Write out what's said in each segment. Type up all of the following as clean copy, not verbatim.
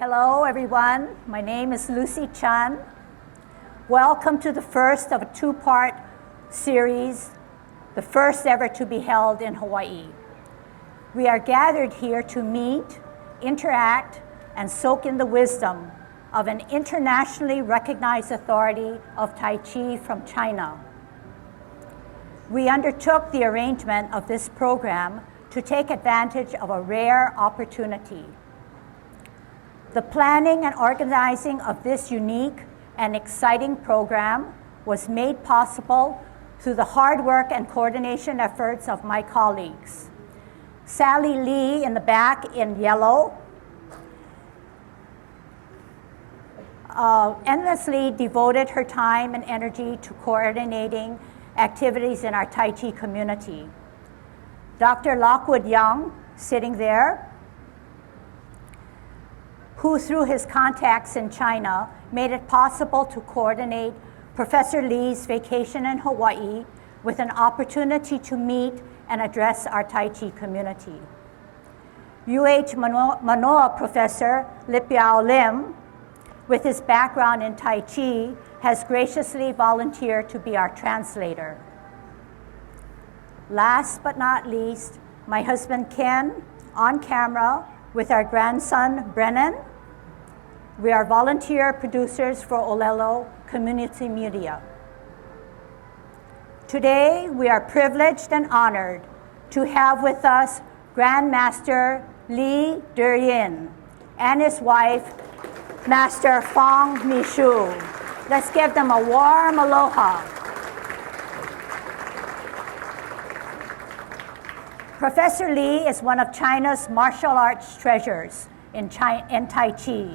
Hello everyone, my name is Lucy Chun. Welcome to the first of a two-part series, the first ever to be held in Hawaii. We are gathered here to meet, interact, and soak in the wisdom of an internationally recognized authority of Tai Chi from China. We undertook the arrangement of this program to take advantage of a rare opportunity. The planning and organizing of this unique and exciting program was made possible through the hard work and coordination efforts of my colleagues. Sally Lee in the back in yellow endlessly devoted her time and energy to coordinating activities in our Tai Chi community. Dr. Lockwood Young, sitting there, who through his contacts in China made it possible to coordinate Professor Lee's vacation in Hawaii with an opportunity to meet and address our Tai Chi community. UH Manoa Professor Lipiao Lim, with his background in Tai Chi, has graciously volunteered to be our translator. Last but not least, my husband Ken, on camera, with our grandson Brennan. We are volunteer producers for Olelo Community Media. Today, we are privileged and honored to have with us Grandmaster Lee Deyin and his wife, Master Fong Mishu. Let's give them a warm aloha. Professor Lee is one of China's martial arts treasures in Tai Chi.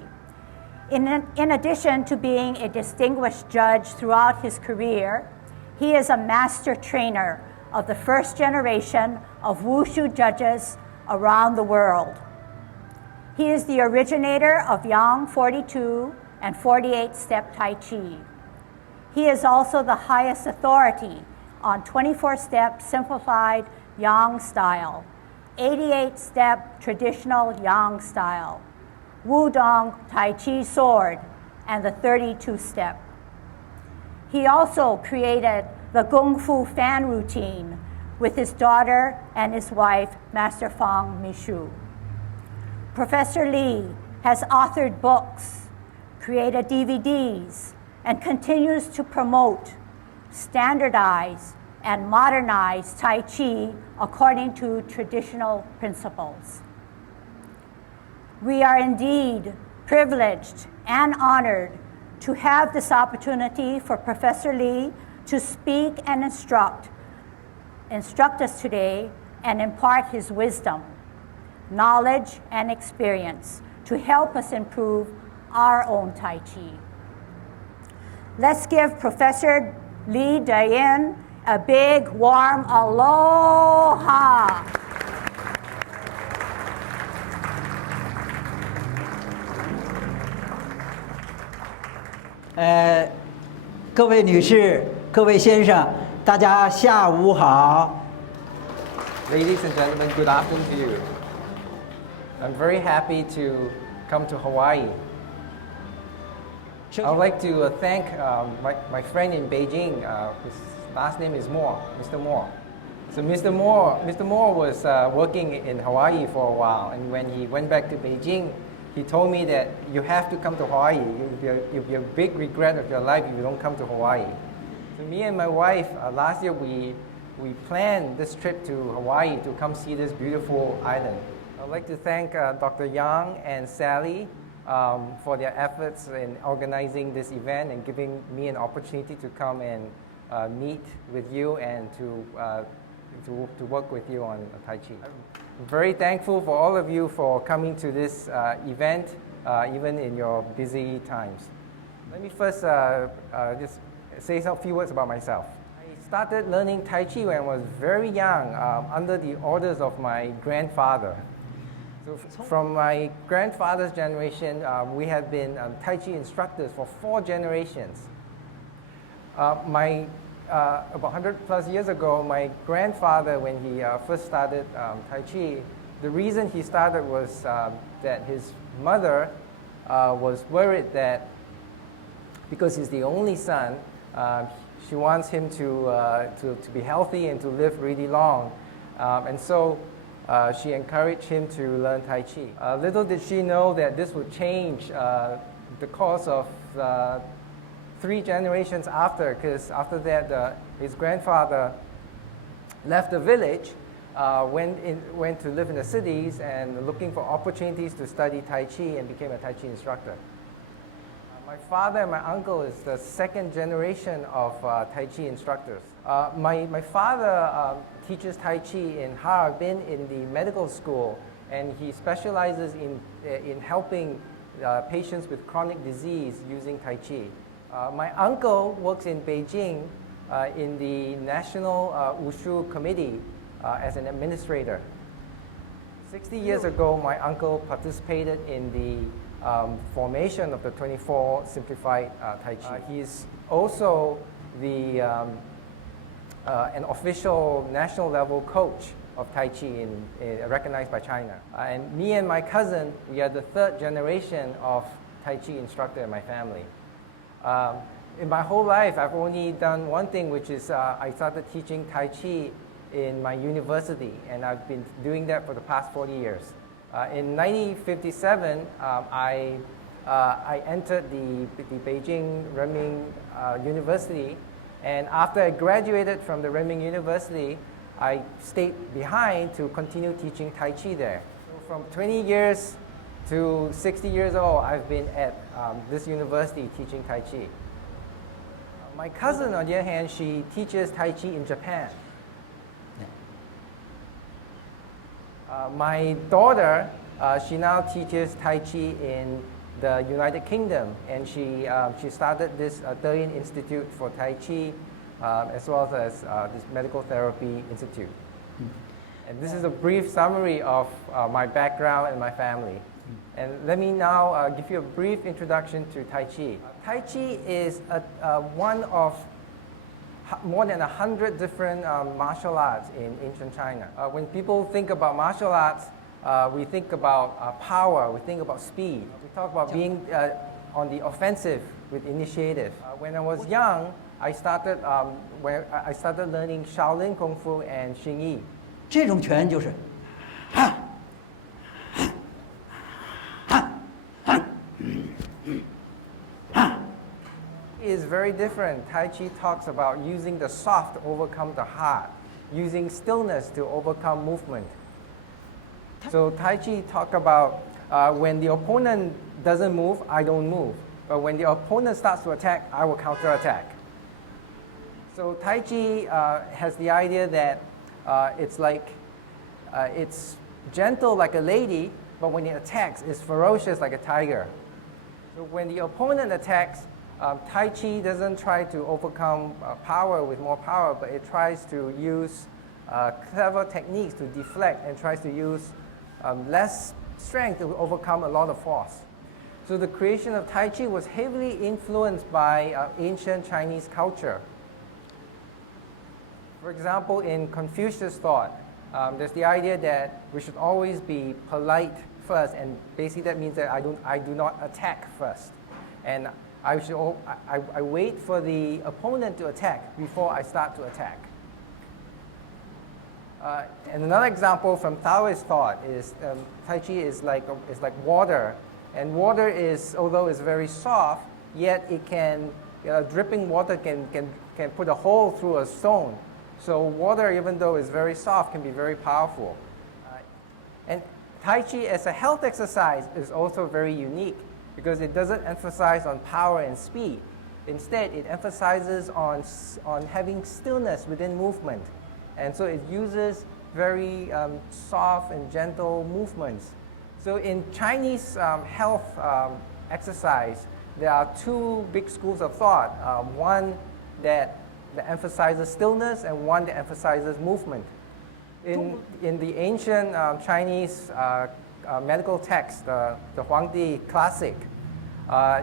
In addition to being a distinguished judge throughout his career, he is a master trainer of the first generation of Wushu judges around the world. He is the originator of Yang 42 and 48-step Tai Chi. He is also the highest authority on 24-step simplified Yang style, 88-step traditional Yang style, Wudong Tai Chi sword, and the 32-step. He also created the Kung Fu fan routine with his daughter and his wife, Master Fong Mishu. Professor Lee has authored books, created DVDs, and continues to promote, standardize, and modernize Tai Chi according to traditional principles. We are indeed privileged and honored to have this opportunity for Professor Lee to speak and instruct us today and impart his wisdom, knowledge, and experience to help us improve our own Tai Chi. Let's give Professor Lee Deyin a big, warm aloha. 各位女士、各位先生，大家下午好。 Ladies and gentlemen, good afternoon to you. I'm very happy to come to Hawaii. I would like to thank my friend in Beijing. His last name is Moore, Mr. Moore. So Mr. Moore was working in Hawaii for a while, and when he went back to Beijing, he told me that you have to come to Hawaii. It'll be a big regret of your life if you don't come to Hawaii. So me and my wife, last year we planned this trip to Hawaii to come see this beautiful island. I'd like to thank Dr. Yang and Sally for their efforts in organizing this event and giving me an opportunity to come and meet with you and to work with you on Tai Chi. I'm very thankful for all of you for coming to this event, even in your busy times. Let me first just say a few words about myself. I started learning Tai Chi when I was very young, under the orders of my grandfather. So from my grandfather's generation, we have been Tai Chi instructors for 4 generations. About 100 plus years ago, my grandfather, when he first started Tai Chi, the reason he started was that his mother was worried that because he's the only son, she wants him to be healthy and to live really long. And so she encouraged him to learn Tai Chi. Little did she know that this would change the course of 3 generations after, because after that his grandfather left the village, went to live in the cities and looking for opportunities to study Tai Chi and became a Tai Chi instructor. My father and my uncle is the 2nd generation of Tai Chi instructors. My father teaches Tai Chi in Harbin in the medical school, and he specializes in helping patients with chronic disease using Tai Chi. My uncle works in Beijing in the National Wushu Committee as an administrator. 60 years ago, my uncle participated in the formation of the 24 Simplified Tai Chi. He's also an official national level coach of Tai Chi recognized by China. And me and my cousin, we are the 3rd generation of Tai Chi instructor in my family. In my whole life, I've only done one thing, which is I started teaching Tai Chi in my university, and I've been doing that for the past 40 years. In 1957, I entered the Beijing Renmin University, and after I graduated from the Renmin University, I stayed behind to continue teaching Tai Chi there. So from 20 years to 60 years old, I've been at this university teaching Tai Chi. My cousin, on the other hand, she teaches Tai Chi in Japan. My daughter, she now teaches Tai Chi in the United Kingdom, and she started this Deyin Institute for Tai Chi, as well as this Medical Therapy Institute. And this is a brief summary of my background and my family. And let me now give you a brief introduction to Tai Chi. Tai Chi is one of more than 100 different martial arts in ancient China. When people think about martial arts, we think about power, we think about speed. We talk about being on the offensive with initiative. When I was young, I started learning Shaolin Kung Fu and Xing Yi. 这种拳就是 Is very different. Tai Chi talks about using the soft to overcome the hard, using stillness to overcome movement. So Tai Chi talk about when the opponent doesn't move, I don't move. But when the opponent starts to attack, I will counterattack. So Tai Chi has the idea that it's gentle like a lady, but when it attacks, it's ferocious like a tiger. So when the opponent attacks, Tai Chi doesn't try to overcome power with more power, but it tries to use clever techniques to deflect and tries to use less strength to overcome a lot of force. So the creation of Tai Chi was heavily influenced by ancient Chinese culture. For example, in Confucius thought, there's the idea that we should always be polite first, and basically that means that I do not attack first. And I wait for the opponent to attack before I start to attack. And another example from Taoist thought is Tai Chi is like water, and water is, although it's very soft, yet it can dripping water can put a hole through a stone. So water, even though it's very soft, can be very powerful. And Tai Chi as a health exercise is also very unique, because it doesn't emphasize on power and speed. Instead, it emphasizes on having stillness within movement. And so it uses very soft and gentle movements. So in Chinese health exercise, there are 2 big schools of thought. One that emphasizes stillness, and one that emphasizes movement. In the ancient Chinese medical text, the Huangdi Classic,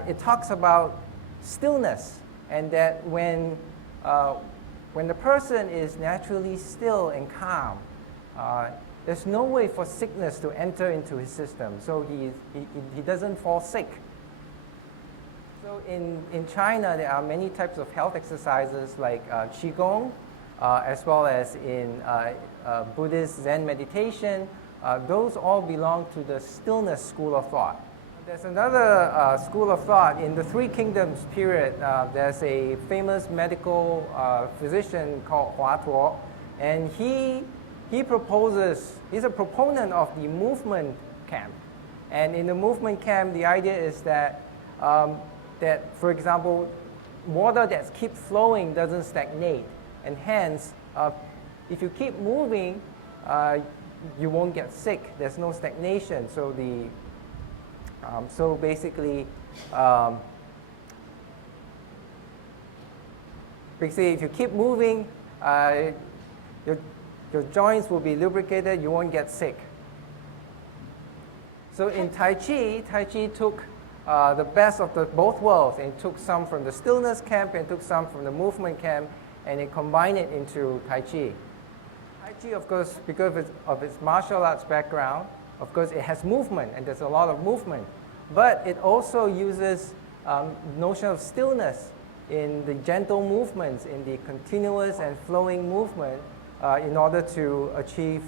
it talks about stillness, and that when the person is naturally still and calm, there's no way for sickness to enter into his system. So he doesn't fall sick So in China, there are many types of health exercises like Qigong, as well as in Buddhist Zen meditation. Those all belong to the stillness school of thought. There's another school of thought. In the Three Kingdoms period, there's a famous medical physician called Hua Tuo, and he proposes, he's a proponent of the movement camp. And in the movement camp, the idea is that, for example, water that keeps flowing doesn't stagnate. And hence, if you keep moving, you won't get sick. There's no stagnation. So basically, if you keep moving, your joints will be lubricated. You won't get sick. So in Tai Chi took the best of both worlds, and took some from the stillness camp and took some from the movement camp, and it combined it into Tai Chi. Tai Chi, of course, because of its martial arts background, of course, it has movement, and there's a lot of movement. But it also uses notion of stillness in the gentle movements, in the continuous and flowing movement, in order to achieve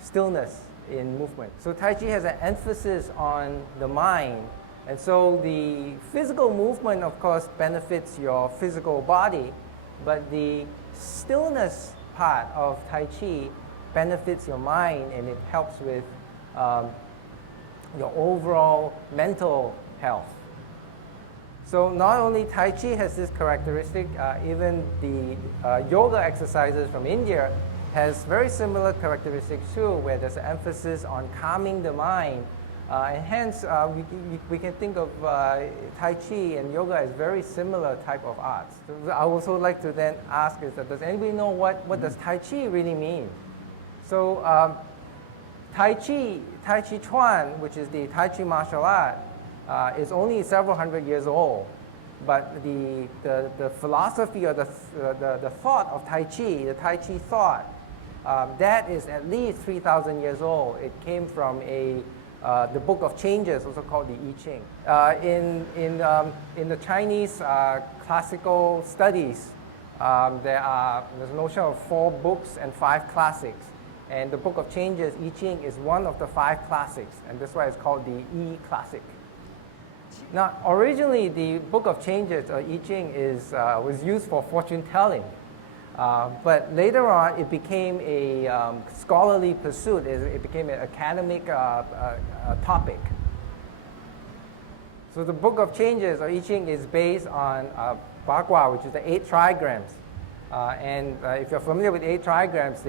stillness in movement. So Tai Chi has an emphasis on the mind. And so the physical movement, of course, benefits your physical body, but the stillness part of Tai Chi benefits your mind, and it helps with your overall mental health. So not only Tai Chi has this characteristic, even the yoga exercises from India has very similar characteristics too, where there's an emphasis on calming the mind. And hence, we can think of Tai Chi and yoga as very similar type of arts. So I would also like to then ask is that, does anybody know what does Tai Chi really mean? So Tai Chi Chun, which is the Tai Chi martial art, is only several hundred years old. But the philosophy or the thought of Tai Chi, the Tai Chi thought, that is at least 3,000 years old. It came from the Book of Changes, also called the I Ching. In the Chinese classical studies, there's a notion of 4 books and 5 classics. And the Book of Changes, I Ching, is one of the 5 classics, and that's why it's called the I Classic. Now, originally, the Book of Changes, or I Ching, was used for fortune telling. But later on, it became a scholarly pursuit. It became an academic topic. So the Book of Changes, or I Ching, is based on Bagua, which is the 8 trigrams. And if you're familiar with 8 trigrams,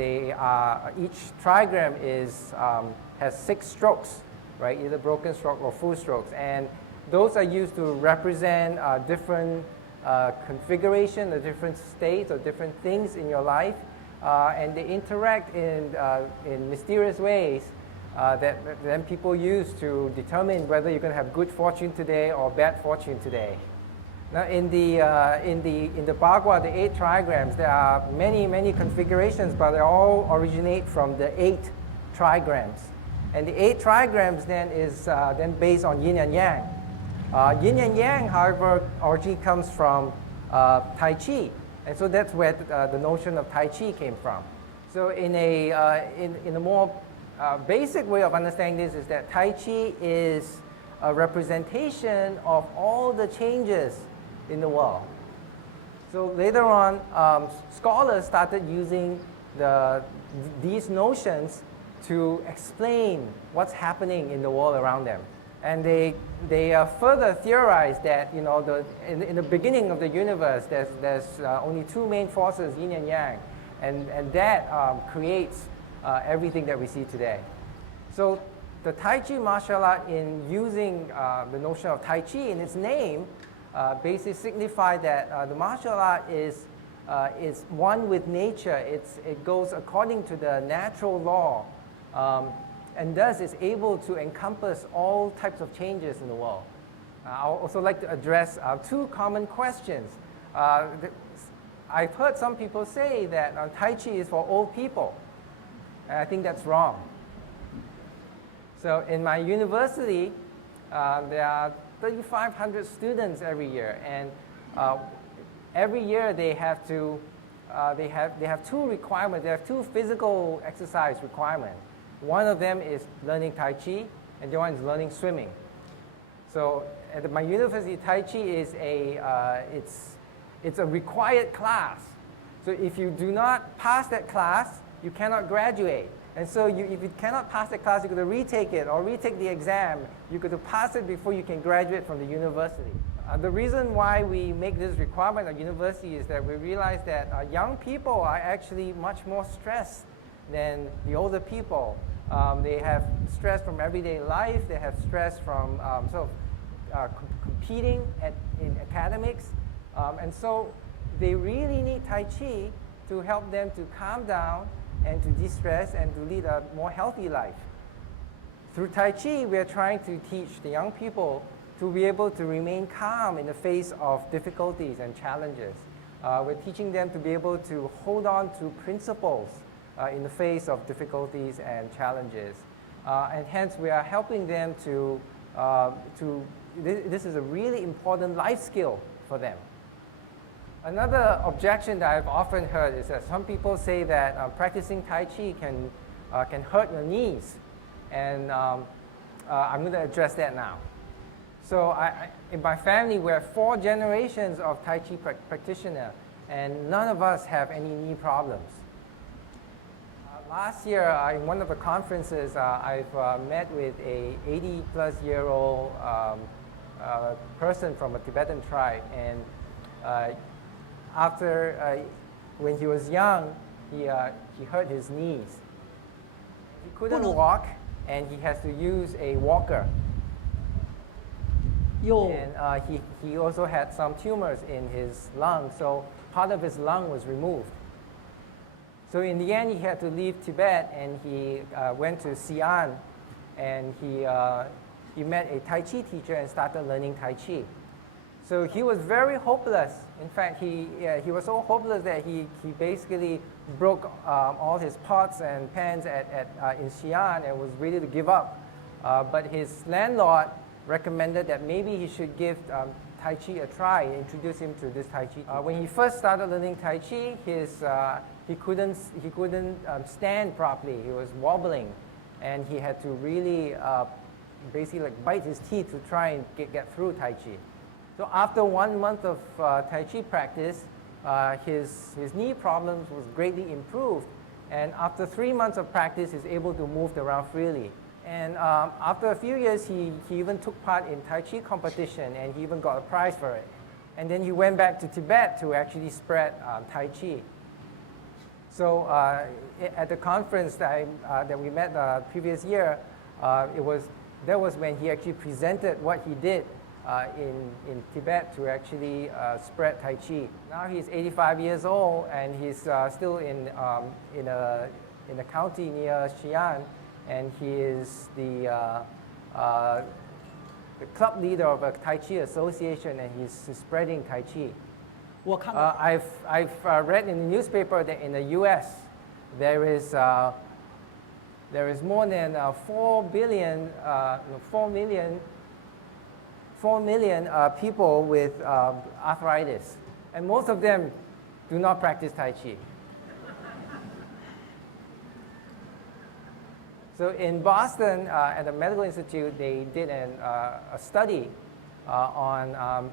each trigram has 6 strokes, right? Either broken stroke or full strokes. And those are used to represent different configuration, the different states or different things in your life, and they interact in mysterious ways that then people use to determine whether you're going to have good fortune today or bad fortune today. Now, in the Bagua, the 8 trigrams, there are many configurations, but they all originate from the 8 trigrams. And the 8 trigrams then is then based on yin and yang. Yin and yang, however, originally comes from Tai Chi, and so that's where the notion of Tai Chi came from. So in a more basic way of understanding this is that Tai Chi is a representation of all the changes in the world. So later on, scholars started using these notions to explain what's happening in the world around them. And they further theorized that in the beginning of the universe, there's only 2 main forces, yin and yang, and that creates everything that we see today. So the Tai Chi martial art, in using the notion of Tai Chi in its name, basically signifies that the martial art is one with nature. It goes according to the natural law. And thus is able to encompass all types of changes in the world. I'll also like to address 2 common questions. I've heard some people say that Tai Chi is for old people, and I think that's wrong. So in my university, there are 3,500 students every year, and every year they have to they have two requirements. They have two physical exercise requirements. One of them is learning Tai Chi, and the other one is learning swimming. So at my university, Tai Chi is it's a required class. So if you do not pass that class, you cannot graduate. And so if you cannot pass the class, you're going to retake it or retake the exam. You're going to pass it before you can graduate from the university. The reason why we make this requirement at university is that we realize that young people are actually much more stressed than the older people. They have stress from everyday life. They have stress from competing in academics. And so they really need Tai Chi to help them to calm down and to de-stress and to lead a more healthy life. Through Tai Chi, we are trying to teach the young people to be able to remain calm in the face of difficulties and challenges. We're teaching them to be able to hold on to principles in the face of difficulties and challenges. And hence, we are helping them this is a really important life skill for them. Another objection that I've often heard is that some people say that practicing Tai Chi can hurt your knees. And I'm going to address that now. So in my family, we're 4 generations of Tai Chi practitioners, and none of us have any knee problems. Last year, in one of the conferences, I've met with a 80-plus-year-old person from a Tibetan tribe. And when he was young, he hurt his knees. He couldn't walk, and he has to use a walker. And he also had some tumors in his lung, so part of his lung was removed. So in the end, he had to leave Tibet, and he went to Xi'an, and he met a Tai Chi teacher and started learning Tai Chi. So he was very hopeless. In fact, he was so hopeless that he basically broke all his pots and pans in Xi'an and was ready to give up. But his landlord recommended that maybe he should give Tai Chi a try, introduce him to this Tai Chi. When he first started learning Tai Chi, he couldn't stand properly. He was wobbling, and he had to really basically like bite his teeth to try and get through Tai Chi. So after 1 month of Tai Chi practice, his knee problems was greatly improved, and after 3 months of practice, he's able to move around freely. And after a few years, he even took part in Tai Chi competition, and he even got a prize for it. And then he went back to Tibet to actually spread Tai Chi. So at the conference that we met the previous year, that was when he actually presented what he did in Tibet to actually spread Tai Chi. Now he's 85 years old, and he's still in a county near Xi'an. And he is the club leader of a Tai Chi association, and he's spreading Tai Chi. I've read in the newspaper that in the U.S. there is more than 4 million people with arthritis, and most of them do not practice Tai Chi. So in Boston, at the Medical Institute, they did a study on a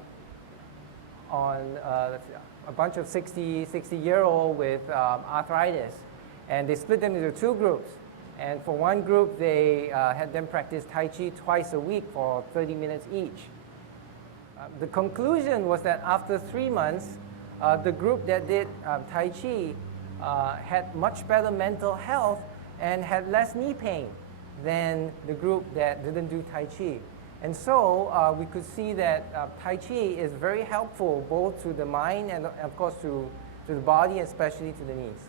bunch of 60-year-old with arthritis, and they split them into 2 groups. And for one group, they had them practice Tai Chi twice a week for 30 minutes each. The conclusion was that after 3 months, the group that did Tai Chi had much better mental health and had less knee pain than the group that didn't do Tai Chi. And so we could see that Tai Chi is very helpful both to the mind and of course to the body, especially to the knees.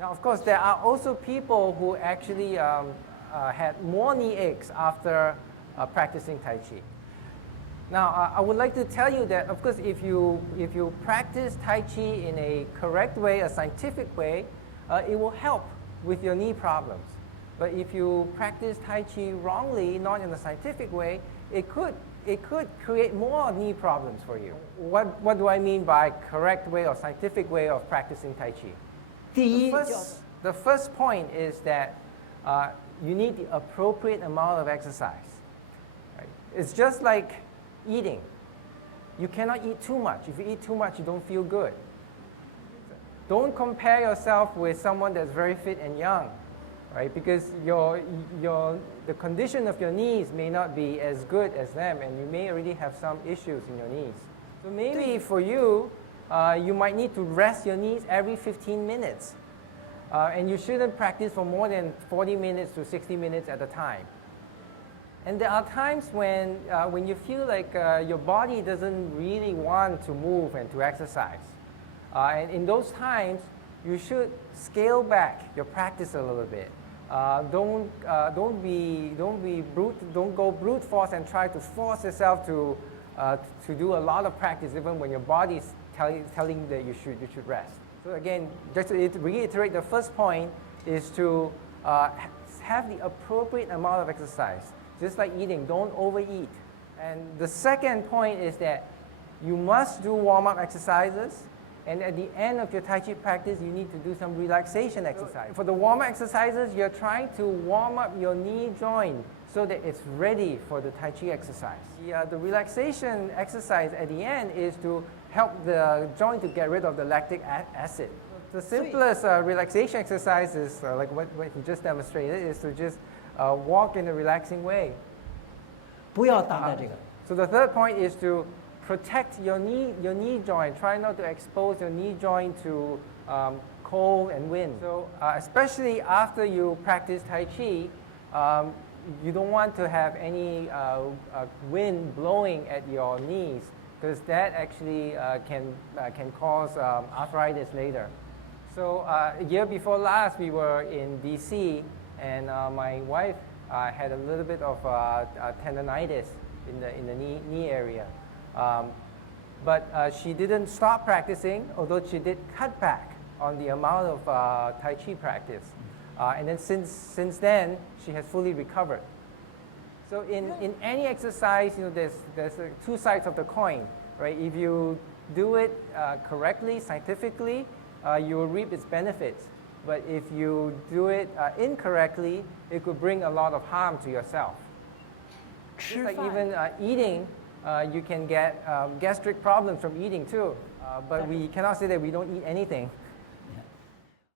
Now of course there are also people who actually had more knee aches after practicing Tai Chi. Now I would like to tell you that of course if you practice Tai Chi in a correct way, a scientific way, it will help with your knee problems. But if you practice Tai Chi wrongly, not in a scientific way, it could it could create more knee problems for you. What do I mean by correct way or scientific way of practicing Tai Chi? 第一 The first point is that you need the appropriate amount of exercise. Right? It's just like eating. You cannot eat too much. If you eat too much, you don't feel good. Don't compare yourself with someone that's very fit and young, right? Because the condition of your knees may not be as good as them, and you may already have some issues in your knees. So maybe for you, you might need to rest your knees every 15 minutes. And you shouldn't practice for more than 40 minutes to 60 minutes at a time. And there are times when you feel like your body doesn't really want to move and to exercise. And in those times, you should scale back your practice a little bit. Don't go brute force and try to force yourself to do a lot of practice even when your body is telling you that you should rest. So again, just to reiterate, the first point is to have the appropriate amount of exercise. Just like eating, don't overeat. And the second point is that you must do warm-up exercises. And at the end of your Tai Chi practice, you need to do some relaxation exercise. For the warm-up exercises, you're trying to warm up your knee joint so that it's ready for the Tai Chi exercise. The relaxation exercise at the end is to help the joint to get rid of the lactic acid. The simplest relaxation exercise is like what you just demonstrated, is to just walk in a relaxing way. 不要挡在这个。 So the third point is to protect your knee joint. Try not to expose your knee joint to cold and wind. So especially after you practice Tai Chi, you don't want to have any wind blowing at your knees, because that actually can cause arthritis later. So a year before last, we were in DC, and my wife had a little bit of tendonitis in the knee area. But she didn't stop practicing, although she did cut back on the amount of Tai Chi practice. And then since then, she has fully recovered. So in any exercise, there's two sides of the coin, right? If you do it correctly, scientifically, you will reap its benefits. But if you do it incorrectly, it could bring a lot of harm to yourself. Just like even eating, you can get gastric problems from eating too. But we cannot say that we don't eat anything.